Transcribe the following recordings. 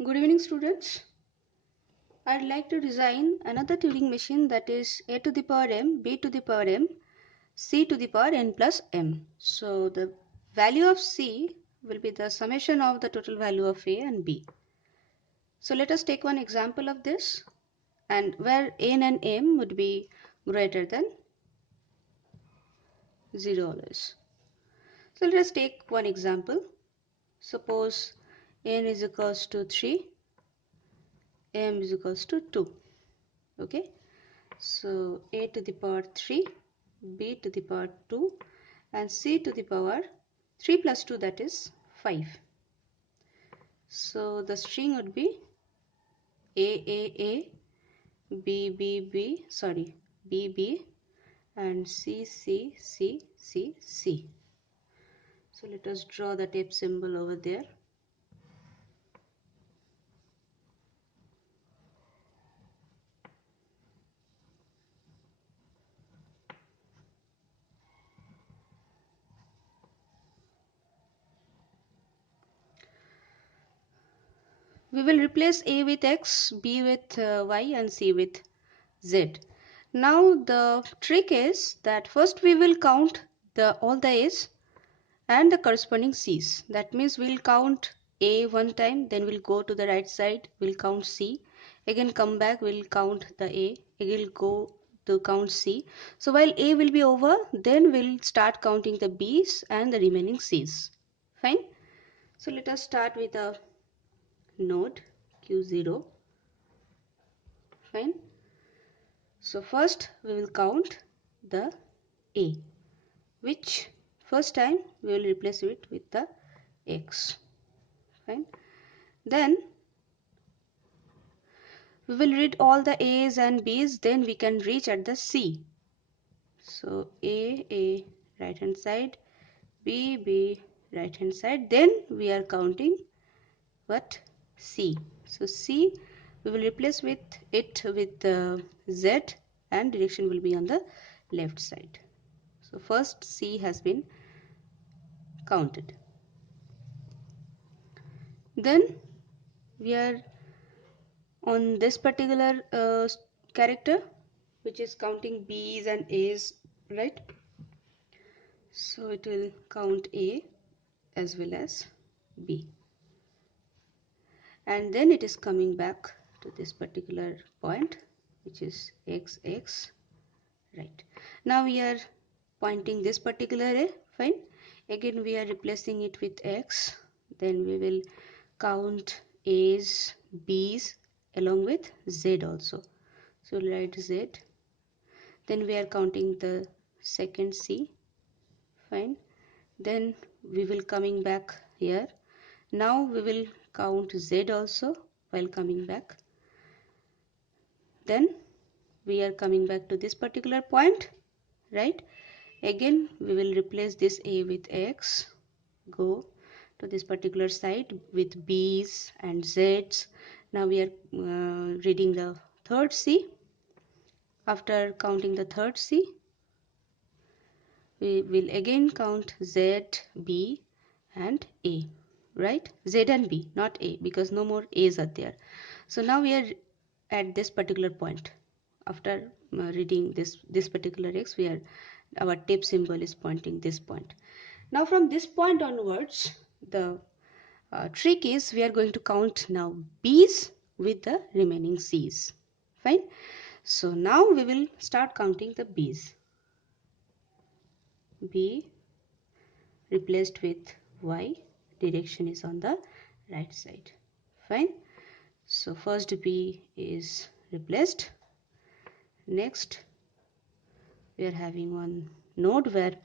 Good evening, students. I'd like to design another Turing machine, that is a to the power m, b to the power m, c to the power n plus m. So the value of c will be the summation of the total value of a and b. So let us take one example of this, and where n and m would be greater than 0 always. So let us take one example. Suppose n is equals to 3, m is equals to 2. Okay. So a to the power 3, b to the power 2 and c to the power 3 plus 2, that is 5. So the string would be a, b, b, b, sorry, b, b and c, c, c, c, c. So let us draw the tape symbol over there. We will replace a with x, b with y and c with z. Now the trick is that first we will count all the a's and the corresponding c's. That means we'll count a one time, then we'll go to the right side, we'll count c, again come back, we'll count the a, again go to count c. So while a will be over, then we'll start counting the b's and the remaining c's. Fine. So let us start with a node q0. Fine. So first we will count the a, which first time we will replace it with the x. Fine. Then we will read all the a's and b's, then we can reach at the c. So a right hand side, b right hand side, then we are counting what? C. So c we will replace with it with z and direction will be on the left side. So first c has been counted. Then we are on this particular character, which is counting b's and a's, right? So it will count a as well as b, and then it is coming back to this particular point, which is x, right? Now we are pointing this particular a. Fine. Again we are replacing it with x, then we will count a's, b's along with z also. So we'll write z, then we are counting the second c. Fine. Then we will coming back here. Now we will count z also while coming back. Then we are coming back to this particular point, right? Again we will replace this a with x, go to this particular side with b's and z's. Now we are reading the third c. After counting the third c, we will again count z, b and a, right? Z and b, not a, because no more a's are there. So now we are at this particular point. After reading this particular x, our tape symbol is pointing this point. Now from this point onwards, the trick is we are going to count now b's with the remaining c's. Fine. So now we will start counting the b's. B replaced with y, direction is on the right side. Fine. So first b is replaced. Next we are having one node where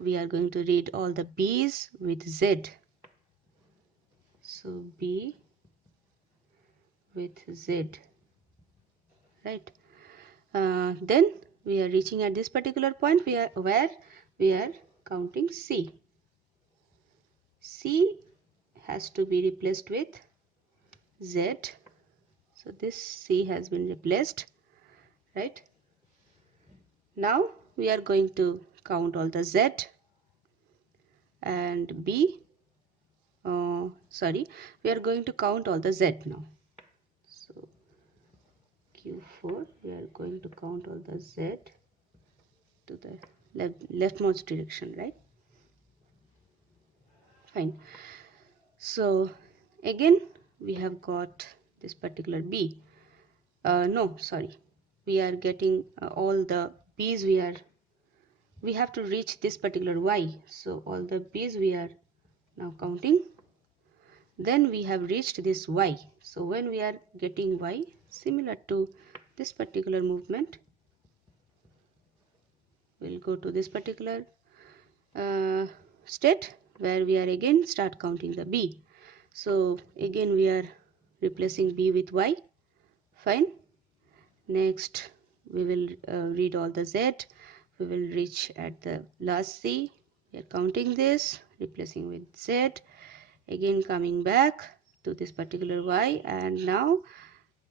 we are going to read all the b's with z. So b with z, right? Then we are reaching at this particular point where we are counting c. C has to be replaced with z. So this c has been replaced, right? Now we are going to count all the z and b sorry, we are going to count all the Z now. So Q4, we are going to count all the Z to the leftmost direction, right? Fine. So again, we have got this particular B. No, sorry. We are getting all the B's we have to reach this particular Y. So all the B's we are now counting. Then we have reached this Y. So when we are getting Y, similar to this particular movement, we'll go to this particular state where we are again start counting the B. So again we are replacing B with Y. Fine. Next we will read all the Z. We will reach at the last C. We are counting this, replacing with Z. Again coming back to this particular Y, and now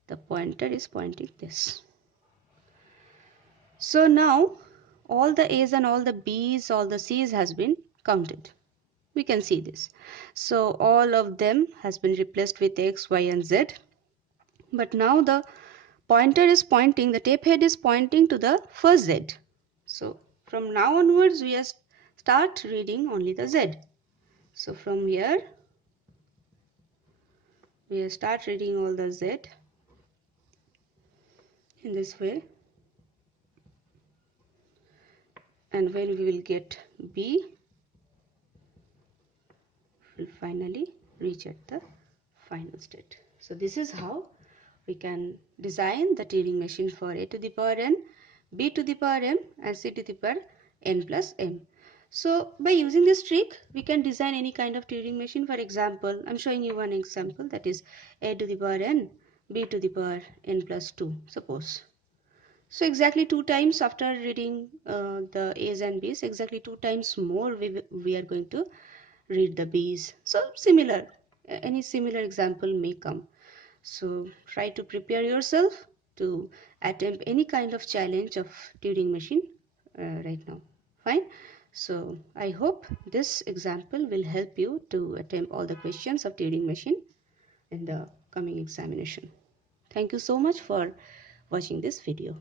the pointer is pointing this. So now all the A's and all the B's, all the C's has been counted. We can see this. So all of them has been replaced with X, Y and Z. But now the pointer is pointing, the tape head is pointing to the first Z. So from now onwards we start reading only the Z. So from here we start reading all the Z in this way, and when we will get B, we'll finally reach at the final state. So this is how we can design the Turing machine for A to the power n, B to the power m and C to the power n plus m. So by using this trick, we can design any kind of Turing machine. For example, I'm showing you one example, that is A to the power n, B to the power n plus 2, suppose. So exactly 2 times after reading the A's and B's, exactly 2 times more we are going to read the B's. So similar, any similar example may come. So try to prepare yourself to attempt any kind of challenge of Turing machine right now. Fine. So I hope this example will help you to attempt all the questions of Turing machine in the coming examination. Thank you so much for watching this video.